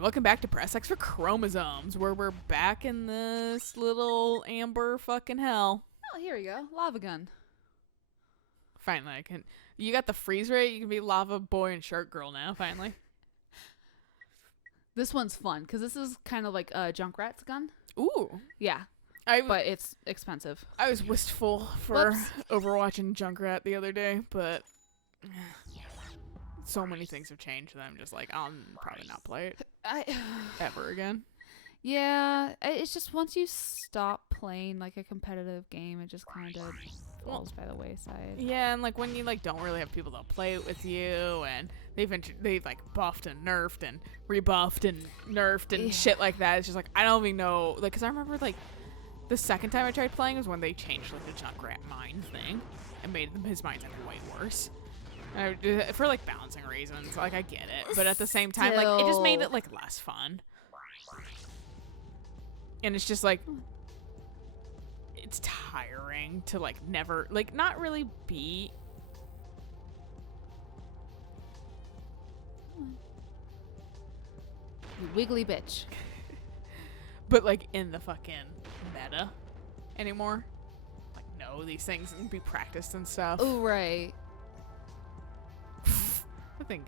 welcome back to Press X for Chromosomes, where we're back in this little amber fucking hell. Oh, here we go. Lava gun. Finally, I can. You got the freeze rate. You can be lava boy and shark girl now. Finally. This one's fun because this is kind of like a Junkrat's gun. Ooh. Yeah, but it's expensive. I was wistful for Overwatch and Junkrat the other day, but so many things have changed that I'm just like, I'll probably not play it ever again. Yeah, it's just once you stop playing like a competitive game, it just kind of falls by the wayside. Yeah, and like when you like don't really have people to play it with you, and they've like buffed and nerfed and rebuffed and nerfed and shit like that. It's just like I don't even know. Like, cause I remember like the second time I tried playing was when they changed like the Junkrat mine thing and made his mines like way worse. For like balancing reasons, like I get it, but at the same time, like it just made it like less fun. And it's just like it's tiring to like never like not really be You wiggly bitch. but like in the fucking meta anymore. Like no, these things can be practiced and stuff. Oh, right. I think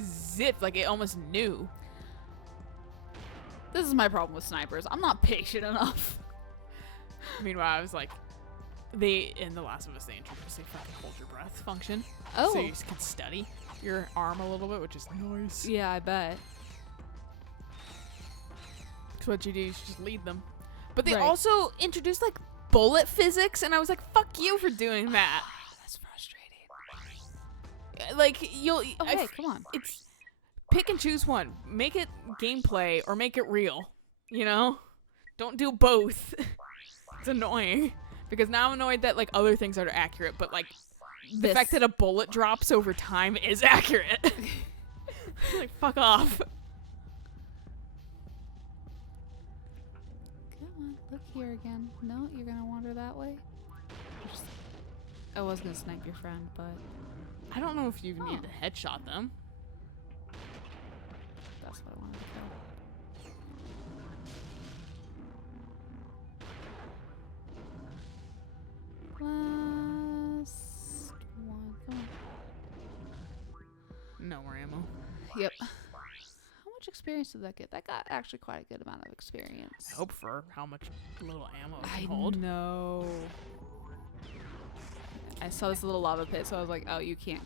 zipped like it almost knew. This is my problem with snipers. I'm not patient enough. Meanwhile, I was like, in The Last of Us, they introduced a fucking hold your breath function. Oh. So you can study your arm a little bit, which is nice. Yeah, I bet. So what you do is just lead them. But they Right. also introduced like bullet physics, and I was like, fuck you for doing that. That's frustrating. Like, you'll... Oh, hey, come on. It's... Pick and choose one. Make it gameplay or make it real. You know? Don't do both. It's annoying. Because now I'm annoyed that, like, other things are accurate, but, like, the fact that a bullet drops over time is accurate. Like, fuck off. Come on, look here again. No, you're gonna wander that way? I was gonna snipe your friend, but I don't know if you even need to headshot them. that's what I wanted to kill. Last one. Come on. No more ammo. Yep. How much experience did that get? That got actually quite a good amount of experience. I hope for how much little ammo it I can hold. know. I saw this little lava pit, so I was like, "Oh, you can't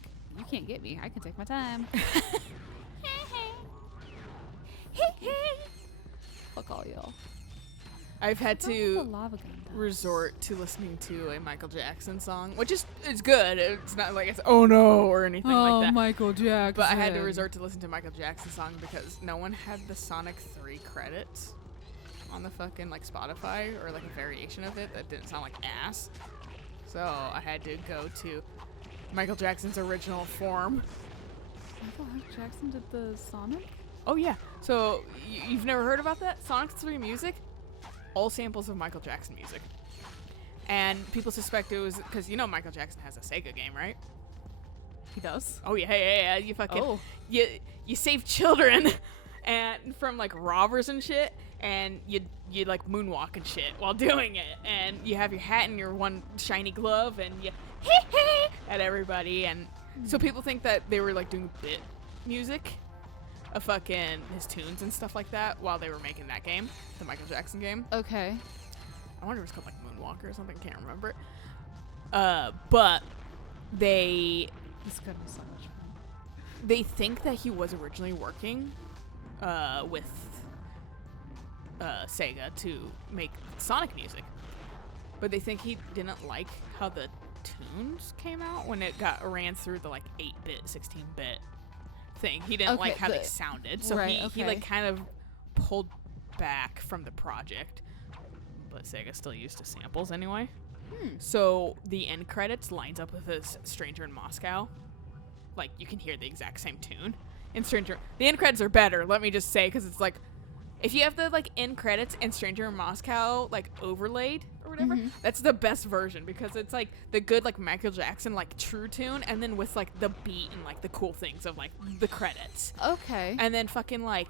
get me. I can take my time." Fuck all y'all. I've had The to lava gun does. resort to listening to a Michael Jackson song, which is it's good. It's not like it's oh no or anything like that. Michael Jackson. But I had to resort to listen to Michael Jackson song because no one had the Sonic 3 credits on the fucking like Spotify or like a variation of it that didn't sound like ass. So I had to go to Michael Jackson's original form. Michael Jackson did the Sonic? Oh yeah. So you've never heard about that? Sonic 3 music? All samples of Michael Jackson music. And people suspect it was because you know Michael Jackson has a Sega game, right? He does. Oh yeah. You fucking you save children and from like robbers and shit, and you like moonwalk and shit while doing it, and you have your hat and your one shiny glove, and you at everybody, and so people think that they were like doing bit music of fucking his tunes and stuff like that while they were making that game, the Michael Jackson game. Okay. I wonder if it's called like Moonwalker or something. Can't remember it. But they This could be so much fun. they think that he was originally working with Sega to make Sonic music, but they think he didn't like how the tunes came out when it ran through the like 8-bit, 16-bit thing. He didn't like how they sounded, so he like kind of pulled back from the project. But Sega still used his samples anyway. So the end credits lines up with this Stranger in Moscow. Like you can hear the exact same tune. In Stranger, the end credits are better. Let me just say, because it's like, if you have the like end credits and Stranger in Moscow like overlaid or whatever, that's the best version because it's like the good like Michael Jackson like true tune, and then with like the beat and like the cool things of like the credits. Okay. And then fucking like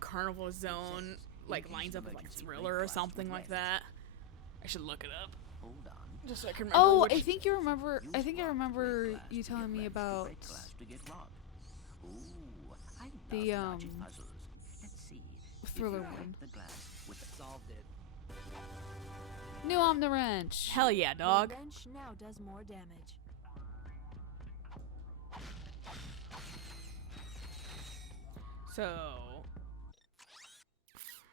Carnival Zone like lines up with like Thriller or something like that. I should look it up. Hold on. Just so I can remember. Oh, which... I think you remember. I think I remember you telling me about the Thriller one. Solved it. New Omni-Wrench. Hell yeah, dog. The wrench now does more damage. So,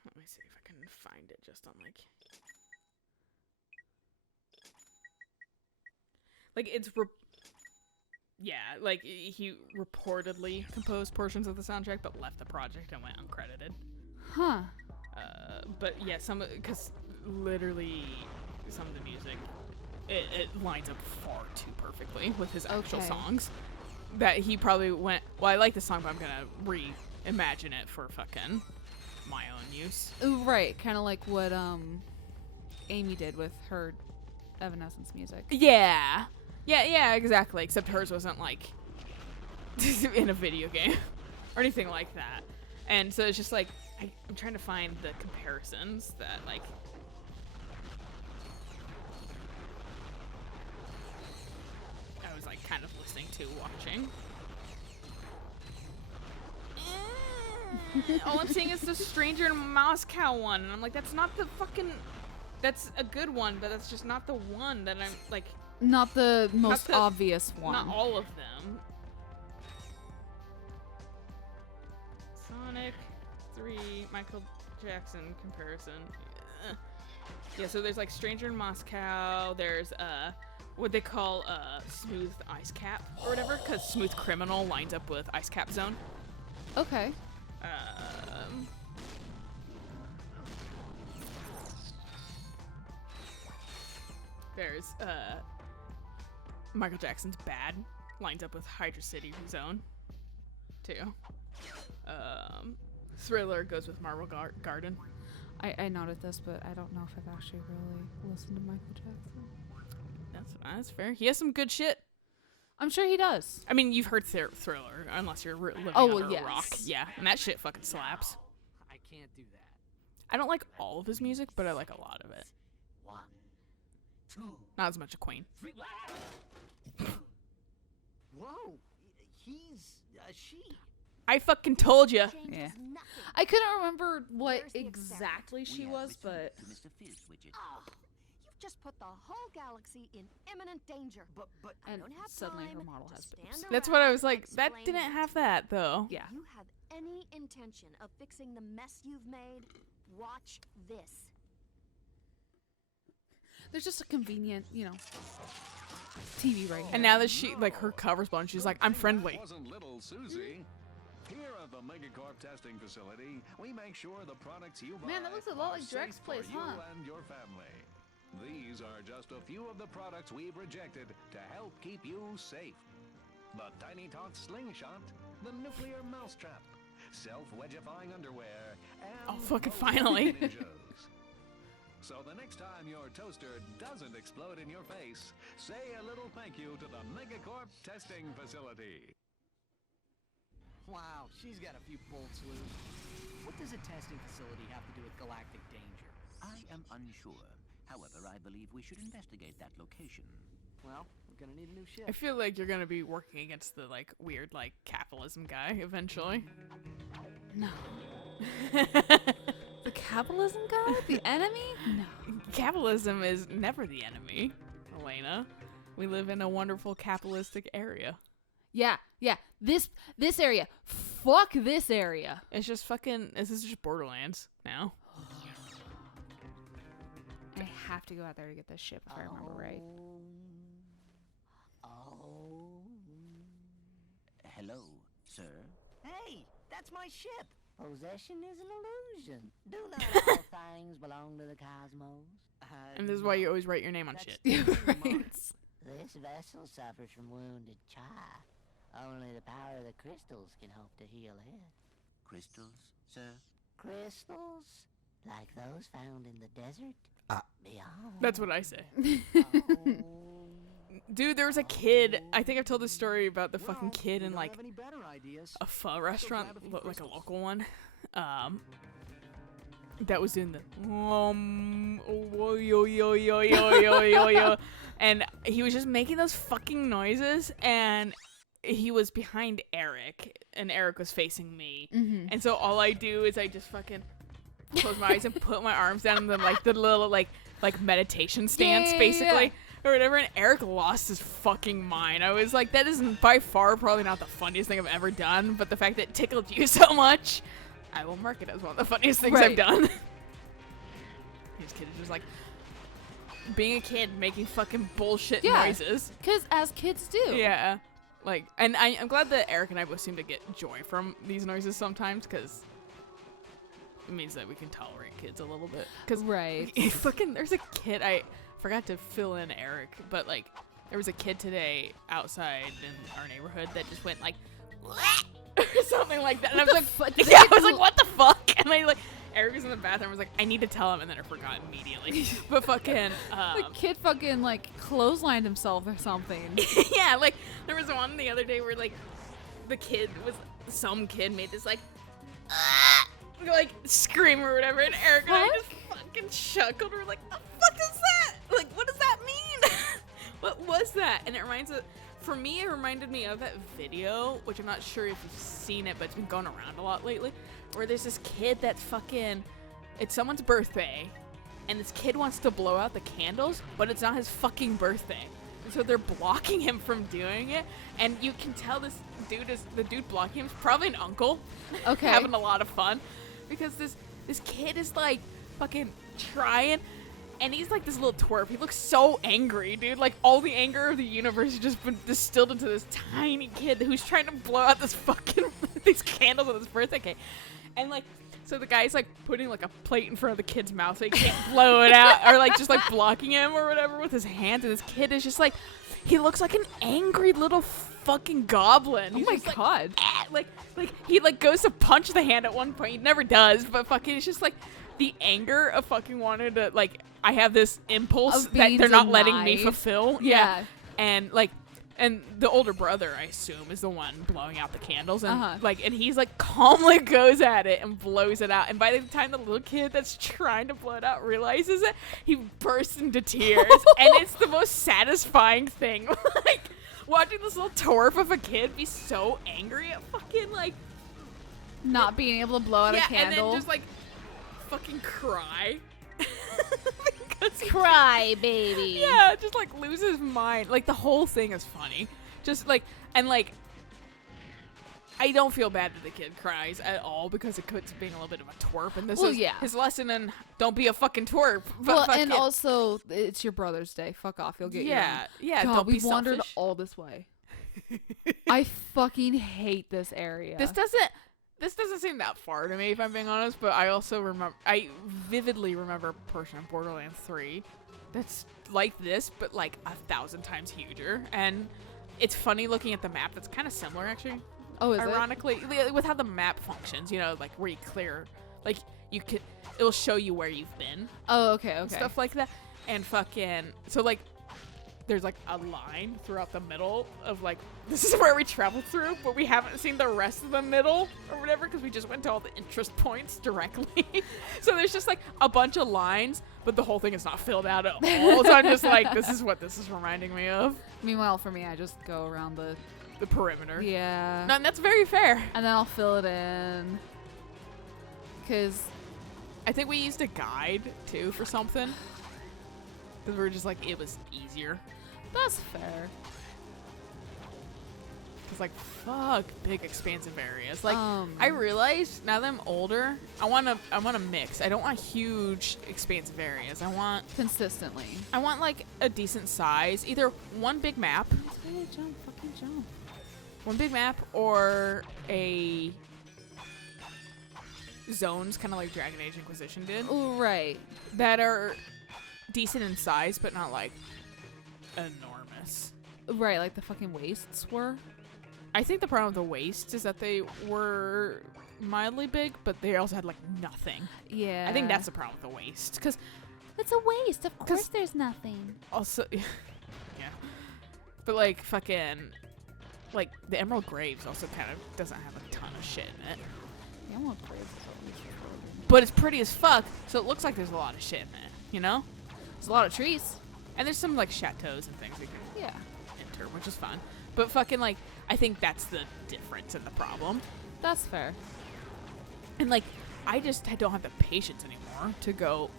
let me see if I can find it just on like it's yeah, like he reportedly composed portions of the soundtrack but left the project and went uncredited. Huh. But yeah, because literally some of the music it lines up far too perfectly with his actual songs that he probably went, well, I like this song, but I'm gonna reimagine it for fucking my own use. Ooh, right, kind of like what Amy did with her Evanescence music. Yeah, exactly. Except hers wasn't like in a video game or anything like that, and so it's just like I'm trying to find the comparisons that like. I was like kind of listening to, watching. All I'm seeing is the Stranger in Moscow one, and I'm like, that's not the fucking. That's a good one, but that's just not the one that I'm like. Not the most obvious one. Not all of them. Sonic 3 Michael Jackson comparison. Yeah, so there's like Stranger in Moscow. There's what they call Smooth Ice Cap or whatever, because Smooth Criminal lines up with Ice Cap Zone. Okay. There's Michael Jackson's Bad lines up with Hydra City Zone too. Thriller goes with Marble Garden. I noted this, but I don't know if I've actually really listened to Michael Jackson. That's fair. He has some good shit. I'm sure he does. I mean, you've heard Thriller, unless you're living under a rock. Yeah, and that shit fucking slaps. I can't do that. I don't like all of his music, but I like a lot of it. 1, 2, Not as much as Queen. 3. Whoa, he's a she. I fucking told you. Yeah. I couldn't remember what exactly she was, but Oh, you've just put the whole galaxy in imminent danger. But I and don't have suddenly time her model to has stand boobs. That's around what I was like. That explaining didn't it have to you. that though. Yeah. You have any intention of fixing the mess you've made? Watch this. There's just a convenient, TV right here. And now that she, like, her cover's blown, she's like, I'm friendly. Wasn't little Susie. Here at the Megacorp testing facility, we make sure the products you buy Man, that looks a lot are like Drek's safe place, for you huh? and your family. These are just a few of the products we've rejected to help keep you safe. The Tiny Tot Slingshot, the Nuclear Mousetrap, Self-Wedgifying Underwear, and Oh, fucking Motion finally. Ninjas. So the next time your toaster doesn't explode in your face, say a little thank you to the Megacorp testing facility. Wow, she's got a few bolts loose. What does a testing facility have to do with galactic danger? I am unsure. However, I believe we should investigate that location. Well, we're gonna need a new ship. I feel like you're gonna be working against the, like, weird, like, capitalism guy eventually. No. The capitalism guy? The enemy? No. Capitalism is never the enemy, Alayna. We live in a wonderful capitalistic area. Yeah. This area. Fuck this area. It's just fucking, this is just Borderlands now. I have to go out there to get this ship if I remember right. Hello, sir. Hey, that's my ship. Possession is an illusion. Do not all things belong to the cosmos? And this is why you always write your name on That's shit. Right. This vessel suffers from wounded chai. Only the power of the crystals can hope to heal it. Crystals, sir? Crystals? Like those found in the desert? Beyond. That's what I say. Oh. Dude, there was a kid. I think I've told this story about the fucking kid in like Any better ideas? a pho restaurant, like a local one. That was in the oh, yo, yo, yo, yo, yo, yo, yo. And he was just making those fucking noises, and he was behind Eric, and Eric was facing me. And so all I do is I just fucking close my eyes and put my arms down in the like the little like meditation stance, basically. Or whatever, and Eric lost his fucking mind. I was like, that is by far probably not the funniest thing I've ever done, but the fact that it tickled you so much, I will mark it as one of the funniest things I've done. This kid is just like, being a kid, making fucking bullshit noises. Because as kids do. Yeah. Like, and I'm glad that Eric and I both seem to get joy from these noises sometimes, because it means that we can tolerate kids a little bit. Cause fucking, there's a kid, I forgot to fill in Eric, but like there was a kid today outside in our neighborhood that just went like or something like that, and I was like, I was like, what the fuck? And I like, Eric was in the bathroom. I was like, I need to tell him, and then I forgot immediately. But fucking the kid fucking like clotheslined himself or something. Yeah, like there was one the other day where like some kid made this like scream or whatever, and Eric and I just fucking chuckled. We're like, the fuck is that? Like, what does that mean? What was that? And it reminded me of that video, which I'm not sure if you've seen it, but it's been going around a lot lately, where there's this kid that's fucking, it's someone's birthday, and this kid wants to blow out the candles, but it's not his fucking birthday. And so they're blocking him from doing it, and you can tell the dude blocking him is probably an uncle. Okay. Having a lot of fun. Because this kid is like fucking trying, and he's like this little twerp. He looks so angry, dude. Like all the anger of the universe has just been distilled into this tiny kid who's trying to blow out this fucking these candles on his birthday cake. And like, so the guy's like putting like a plate in front of the kid's mouth so he can't blow it out, or like just like blocking him or whatever with his hands. And this kid is just like, he looks like an angry little fucking goblin. He's my god. Like he like goes to punch the hand at one point. He never does, but fucking it's just like the anger of fucking wanting to, like, I have this impulse that they're not letting me fulfill. Yeah. And like, and the older brother, I assume, is the one blowing out the candles, and like, and he's like calmly goes at it and blows it out. And by the time the little kid that's trying to blow it out realizes it, he bursts into tears, and it's the most satisfying thing. Like, watching this little twerp of a kid be so angry at fucking like not being able to blow out a candle, and then just like fucking cry. Cry, baby. Yeah, just like lose his mind. Like the whole thing is funny. Just like, and like, I don't feel bad that the kid cries at all because it could being a little bit of a twerp, and this is his lesson in don't be a fucking twerp. But and also it's your brother's day. Fuck off. You'll get yeah. God, don't we be wandered selfish. all this way. I fucking hate this area. This doesn't seem that far to me, if I'm being honest, but I vividly remember a portion of Borderlands 3 that's like this, but like 1,000 times huger. And it's funny looking at the map. That's kind of similar, actually. Oh, is ironically, with how the map functions, you know, like where you clear, like it'll show you where you've been. Oh, okay. Stuff like that. And fucking, so like, there's like a line throughout the middle of like, this is where we traveled through, but we haven't seen the rest of the middle or whatever because we just went to all the interest points directly. So there's just like a bunch of lines, but the whole thing is not filled out at all. So I'm just like, this is what this is reminding me of. Meanwhile, for me, I just go around the perimeter. Yeah. No, and that's very fair. And then I'll fill it in. Because I think we used a guide too for something. Because we were just like, it was easier. That's fair. It's like, fuck, big expansive areas. Like, I realized now that I'm older, I want to mix. I don't want huge expansive areas. I want consistently. I want like a decent size, either one big map. Fucking jump. One big map or a zones, kind of like Dragon Age Inquisition did. Ooh, right. That are decent in size, but not like enormous. Right, like the fucking wastes were. I think the problem with the wastes is that they were mildly big, but they also had like nothing. Yeah. I think that's the problem with the waste, because it's a waste. Of course, there's nothing. Also, yeah. But like fucking, like the Emerald Graves also kind of doesn't have a ton of shit in it. The Emerald Graves is at least really But it's pretty as fuck, so it looks like there's a lot of shit in it, you know? There's a lot of trees. And there's some like chateaus and things you can Yeah. enter, which is fun. But fucking like, I think that's the difference and the problem. That's fair. And like, I don't have the patience anymore to go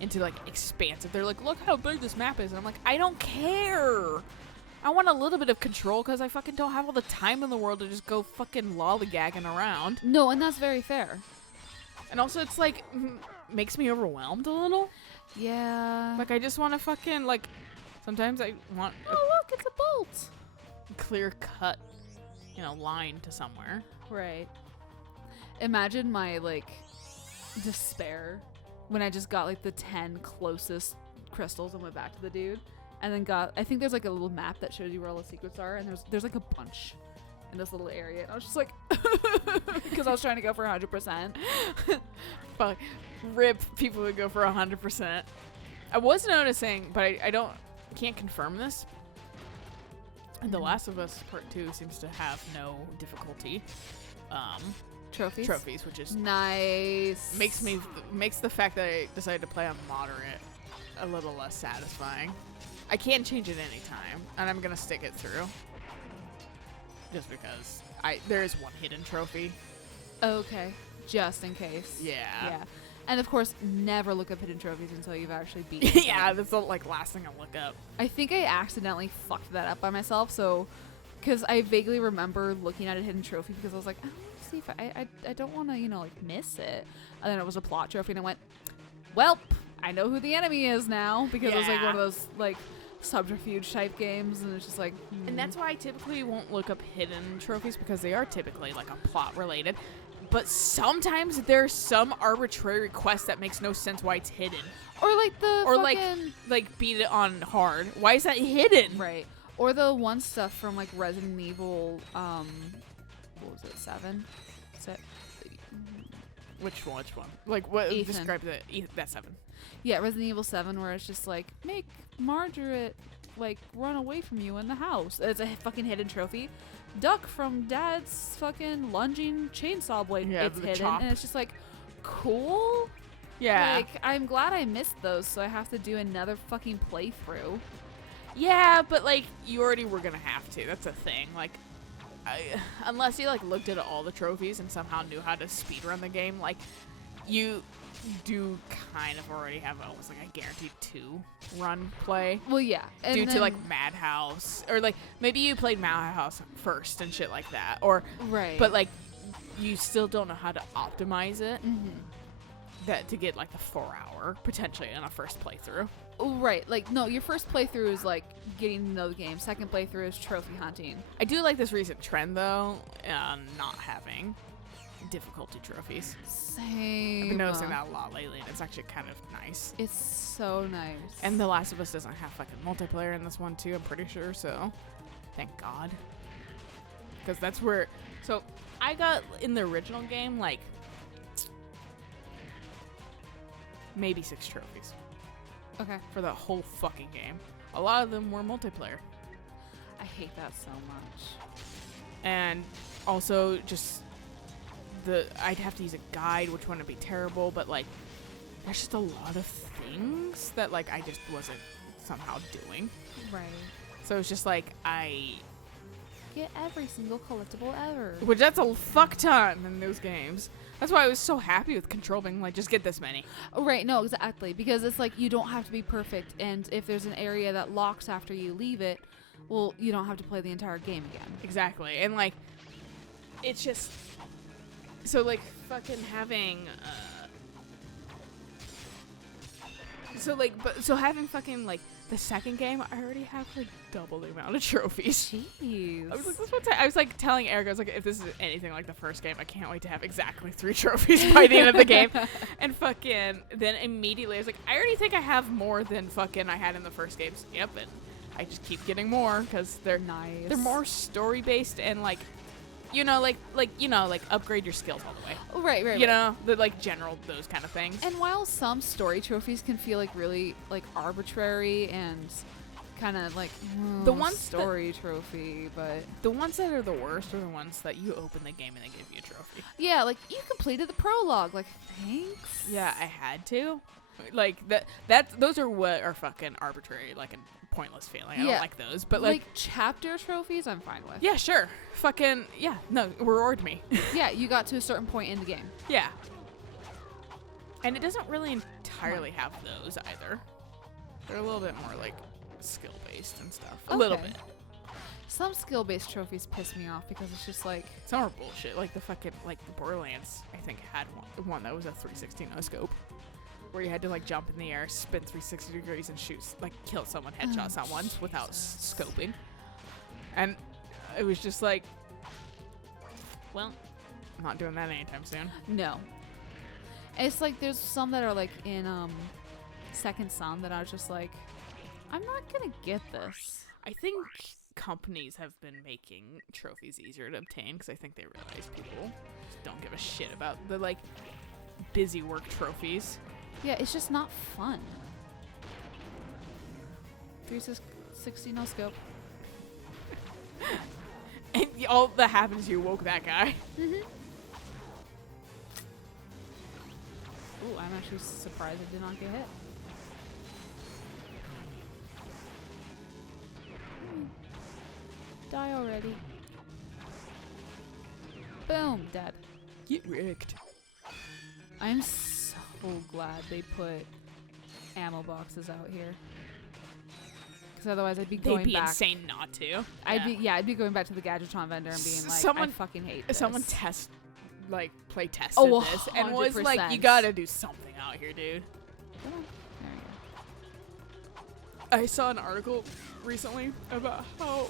into like expansive. They're like, look how big this map is. And I'm like, I don't care. I want a little bit of control because I fucking don't have all the time in the world to just go fucking lollygagging around. No, and that's very fair. And also it's like, makes me overwhelmed a little. Yeah. Like I just want to fucking like, sometimes I want Oh, look, it's a bolt. a clear cut, line to somewhere. Right. Imagine my, like, despair when I just got, like, the 10 closest crystals and went back to the dude. And then I think there's, like, a little map that shows you where all the secrets are. And there's like, a bunch in this little area. And I was just like, because I was trying to go for 100%. Fuck. Rip people who go for 100%. I was noticing, but I can't confirm this. The Last of Us Part 2 seems to have no difficulty. Trophies, which is nice. Makes the fact that I decided to play on moderate a little less satisfying. I can change it anytime, and I'm gonna stick it through. Just because there is one hidden trophy. Okay, just in case. Yeah. And of course, never look up hidden trophies until you've actually beaten the Yeah, game. that's the last thing I look up. I think I accidentally fucked that up by myself, so because I vaguely remember looking at a hidden trophy because I was like, I want to see if I don't want to miss it, and then it was a plot trophy, and I went, well, I know who the enemy is now because it was like one of those like subterfuge type games, and it's just like. And that's why I typically won't look up hidden trophies because they are typically like a plot related. But sometimes there's some arbitrary quest that makes no sense why it's hidden. Or like like beat it on hard. Why is that hidden? Right. Or the one stuff from like Resident Evil, what was it, 7? Which one? Like what Ethan. describe that 7? Yeah, Resident Evil 7, where it's just like, make Margaret like run away from you in the house. It's a fucking hidden trophy. Duck from Dad's fucking lunging chainsaw blade. Yeah, it's the hidden, chop. and it's just like, cool. Yeah. Like, I'm glad I missed those, so I have to do another fucking playthrough. Yeah, but like you already were gonna have to. That's a thing. Like, unless you like looked at all the trophies and somehow knew how to speedrun the game, like you do kind of already have almost like a guaranteed 2-run play. Well, yeah. And Due then, to like Madhouse, or like maybe you played Madhouse first and shit like that, or right. but like you still don't know how to optimize it. That to get like the 4-hour potentially on a first playthrough. Right, like, no, your first playthrough is, like, getting to know the game. Second playthrough is trophy hunting. I do like this recent trend, though, not having difficulty trophies. Same. I've been noticing that a lot lately, and it's actually kind of nice. It's so nice. And The Last of Us doesn't have fucking multiplayer in this one, too, I'm pretty sure, so thank God. Because that's where... So, I got, in the original game, like, maybe 6 trophies. Okay. For the whole fucking game. A lot of them were multiplayer. I hate that so much. And also just I'd have to use a guide, which wouldn't be terrible, but like there's just a lot of things that like I just wasn't somehow doing. Right. So it's just like I Get every single collectible ever. which that's a fuck ton in those games. That's why I was so happy with Control being like, just get this many. Oh, right, no, exactly. Because it's like you don't have to be perfect, and if there's an area that locks after you leave it, well, you don't have to play the entire game again. Exactly. And like it's just so like fucking having so having fucking like the second game, I already have like double the amount of trophies. Jeez. I was like, I was like telling Eric, I was like, if this is anything like the first game, I can't wait to have exactly 3 trophies by the end of the game. And fucking then immediately I was like, I already think I have more than fucking I had in the first games. Yep, and I just keep getting more because they're nice. They're more story based and like upgrade your skills all the way. Oh, right. You know, the like general those kind of things. And while some story trophies can feel like really like arbitrary and kind of like The ones story trophy, but The ones that are the worst are the ones that you open the game and they give you a trophy. yeah, like you completed the prologue. Like, thanks. Yeah, I had to. Like those are what are fucking arbitrary, like a pointless feeling. I don't like those. But like chapter trophies, I'm fine with. yeah, sure. Fucking yeah, no, reward me. Yeah, you got to a certain point in the game. Yeah. And it doesn't really entirely have those either. They're a little bit more like skill based and stuff. A little Okay. bit. Some skill-based trophies piss me off because it's just like, Some are bullshit. Like the fucking the Borderlands, I think had one that was a 360 no scope, where you had to like jump in the air, spin 360 degrees, and shoot, like kill someone, headshot someone without scoping. And it was just like, well, I'm not doing that anytime soon. no. It's like there's some that are like in Second Son that I was just like, I'm not gonna get this. I think companies have been making trophies easier to obtain because I think they realize people just don't give a shit about the like busy work trophies. Yeah, it's just not fun. 360 no scope. And all that happens is you woke that guy. Ooh, I'm actually surprised it did not get hit. Die already. Boom, dead. Get wrecked. I'm so glad they put ammo boxes out here. Because otherwise I'd be going They'd be back. insane not to. I'd be going back to the Gadgetron vendor and being like, I fucking hate this. Someone play tested Oh, this and was like, 100%. you gotta do something out here, dude. Come on. There you I saw an article recently about how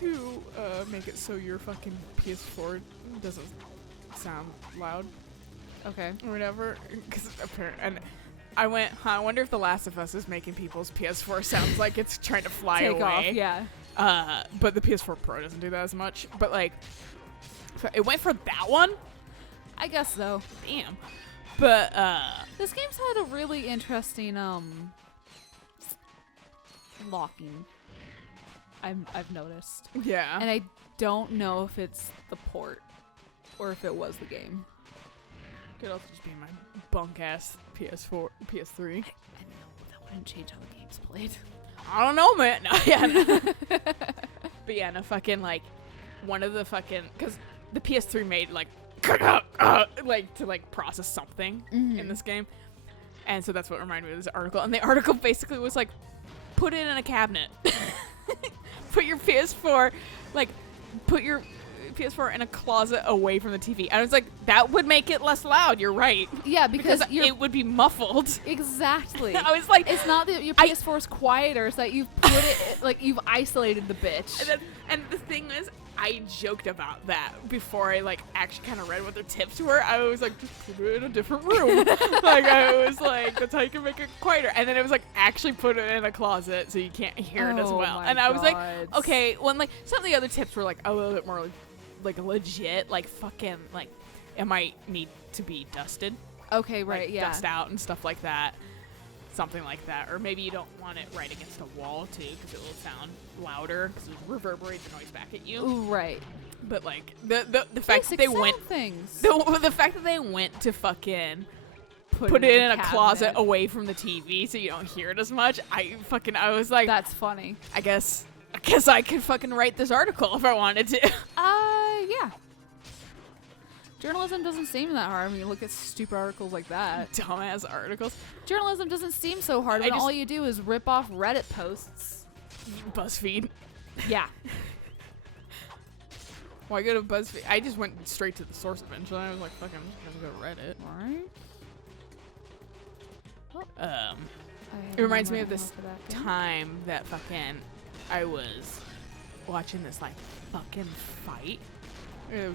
to make it so your fucking PS4 doesn't sound loud go. Okay. or whatever. Because and I went, I wonder if The Last of Us is making people's PS4 sounds like it's trying to fly Take away. off, yeah. But the PS4 Pro doesn't do that as much. But like, it went for that one. I guess so. Damn. But This game's had a really interesting locking. I've noticed. yeah. And I don't know if it's the port or if it was the game. Could also just be my bunk ass PS4, PS3. I know that wouldn't change how the game's played. I don't know, man. No, yeah, no. But yeah, no fucking like one of the fucking because the PS3 made like like to like process something in this game, and so that's what reminded me of this article. And the article basically was like, put it in a cabinet, put your PS4 in a closet away from the TV. And I was like, that would make it less loud. You're right. Yeah, because it would be muffled. Exactly. I was like, it's not that your PS4 is quieter, it's that you've put it like you've isolated the bitch. and the thing is, I joked about that before I like actually kind of read what their tips were. I was like, just put it in a different room. Like I was like, that's how you can make it quieter. And then it was like, actually put it in a closet so you can't hear it as Oh well. my And I was like, God. okay. When like some of the other tips were like a little bit more like legit, like fucking like it might need to be dusted. Okay, right, like, yeah. dust out and stuff like that. Something like that. Or maybe you don't want it right against a wall too, because it will sound louder because it will reverberate the noise back at you. Ooh, right. But like the fact that they went things. the fact that they went to fucking put it in a closet away from the TV so you don't hear it as much. I was like, That's funny. I guess I could fucking write this article if I wanted to. Yeah. Journalism doesn't seem that hard when you look at stupid articles like that. Dumbass articles. Journalism doesn't seem so hard when all you do is rip off Reddit posts. BuzzFeed. Yeah. Why go to BuzzFeed? I just went straight to the source eventually. I was like, fuck, I'm just gonna go Reddit. Alright. It reminds me of this time that fucking I was watching this like fucking fight. It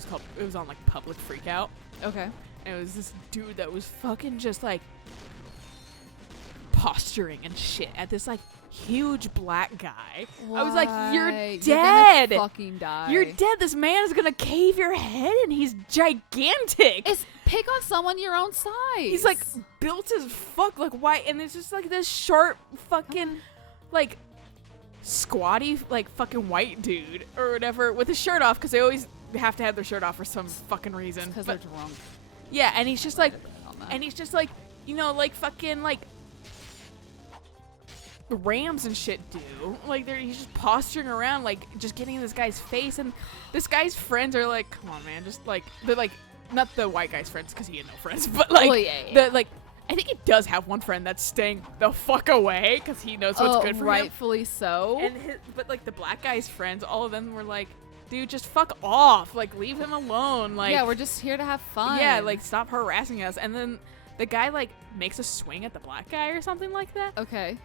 was on like Public Freakout. Okay. And it was this dude that was fucking just like posturing and shit at this like huge black guy. I was like, you're dead. You're gonna fucking die. You're dead. This man is gonna cave your head and he's gigantic. Pick on someone your own size. He's like built as fuck. Like why? And it's just like this short fucking like squatty, like, fucking white dude or whatever with his shirt off, because they always have to have their shirt off for some fucking reason. Because they're drunk. Yeah, and he's just like, you know, like fucking like Rams and shit do. Like he's just posturing around, like just getting in this guy's face, and this guy's friends are like, come on, man, just like they're like, not the white guy's friends because he had no friends, but like the like. I think he does have one friend that's staying the fuck away because he knows what's good for him. Rightfully so. And but like the black guy's friends, all of them were like, dude, just fuck off. Like, leave him alone. Like, yeah, we're just here to have fun. Yeah, like, stop harassing us. And then the guy, like, makes a swing at the black guy or something like that. Okay.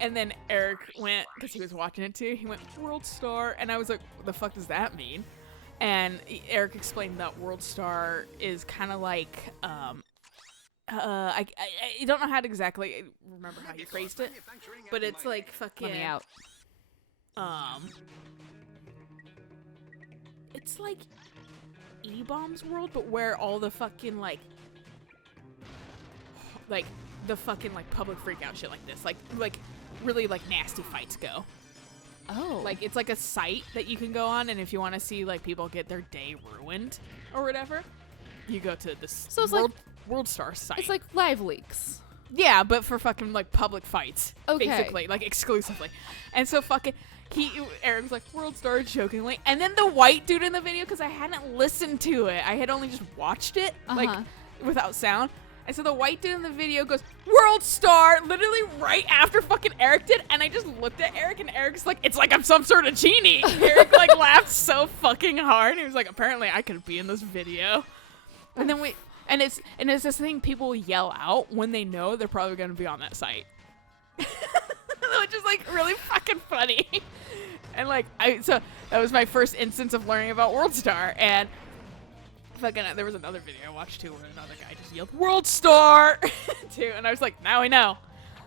And then Eric went, because he was watching it too, he went, World Star. And I was like, what the fuck does that mean? And Eric explained that World Star is kind of like, I don't know how to exactly remember how he phrased it, but it's like fucking. Let me out. It's like E-Bomb's world, but where all the fucking like the fucking like public freakout shit like this, like really like nasty fights go. Oh. Like it's like a site that you can go on, and if you want to see like people get their day ruined or whatever, you go to this World Star site. It's like Live Leaks. Yeah, but for fucking like public fights, okay. Basically, like exclusively. And so fucking Eric was like World Star jokingly, and then the white dude in the video, because I hadn't listened to it, I had only just watched it like without sound. And so the white dude in the video goes World Star literally right after fucking Eric did, and I just looked at Eric, and Eric's like, it's like I'm some sort of genie. Eric like laughed so fucking hard. He was like, apparently I could be in this video. And then And it's this thing people yell out when they know they're probably going to be on that site. Which is like really fucking funny. And like so that was my first instance of learning about World Star, and fucking there was another video I watched too where another guy just yelled World Star too, and I was like, now I know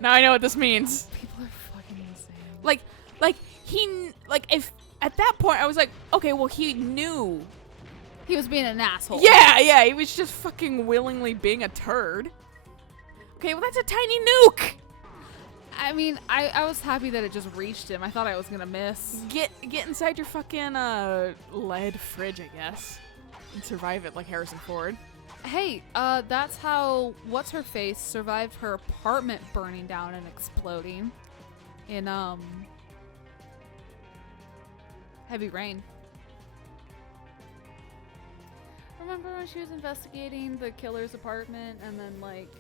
what this means. People are fucking insane. Like if at that point I was like, okay, well he knew. He was being an asshole. Yeah, he was just fucking willingly being a turd. Okay, well that's a tiny nuke. I mean, I was happy that it just reached him. I thought I was gonna miss. Get inside your fucking lead fridge, I guess, and survive it like Harrison Ford. Hey, that's how what's her face survived her apartment burning down and exploding in Heavy Rain. Remember when she was investigating the killer's apartment, and then like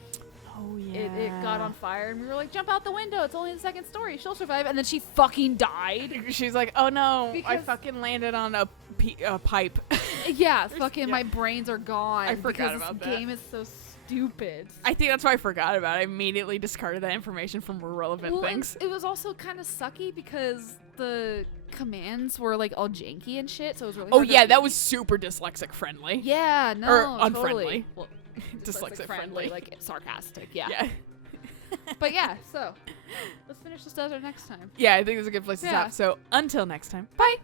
it got on fire, and we were like, jump out the window, it's only the second story, she'll survive, and then she fucking died. She's like, oh no, I fucking landed on a pipe. Yeah, fucking my brains are gone. I forgot because about this that. game is so stupid. I think that's why I forgot about it. I immediately discarded that information from irrelevant things. It was also kind of sucky because the commands were like all janky and shit, so it was really hard to that read. was super dyslexic friendly. Yeah, no, or unfriendly. Totally. Well, dyslexic friendly, like sarcastic. Yeah. But yeah, so let's finish this desert next time. Yeah, I think it's a good place to stop. So until next time, bye.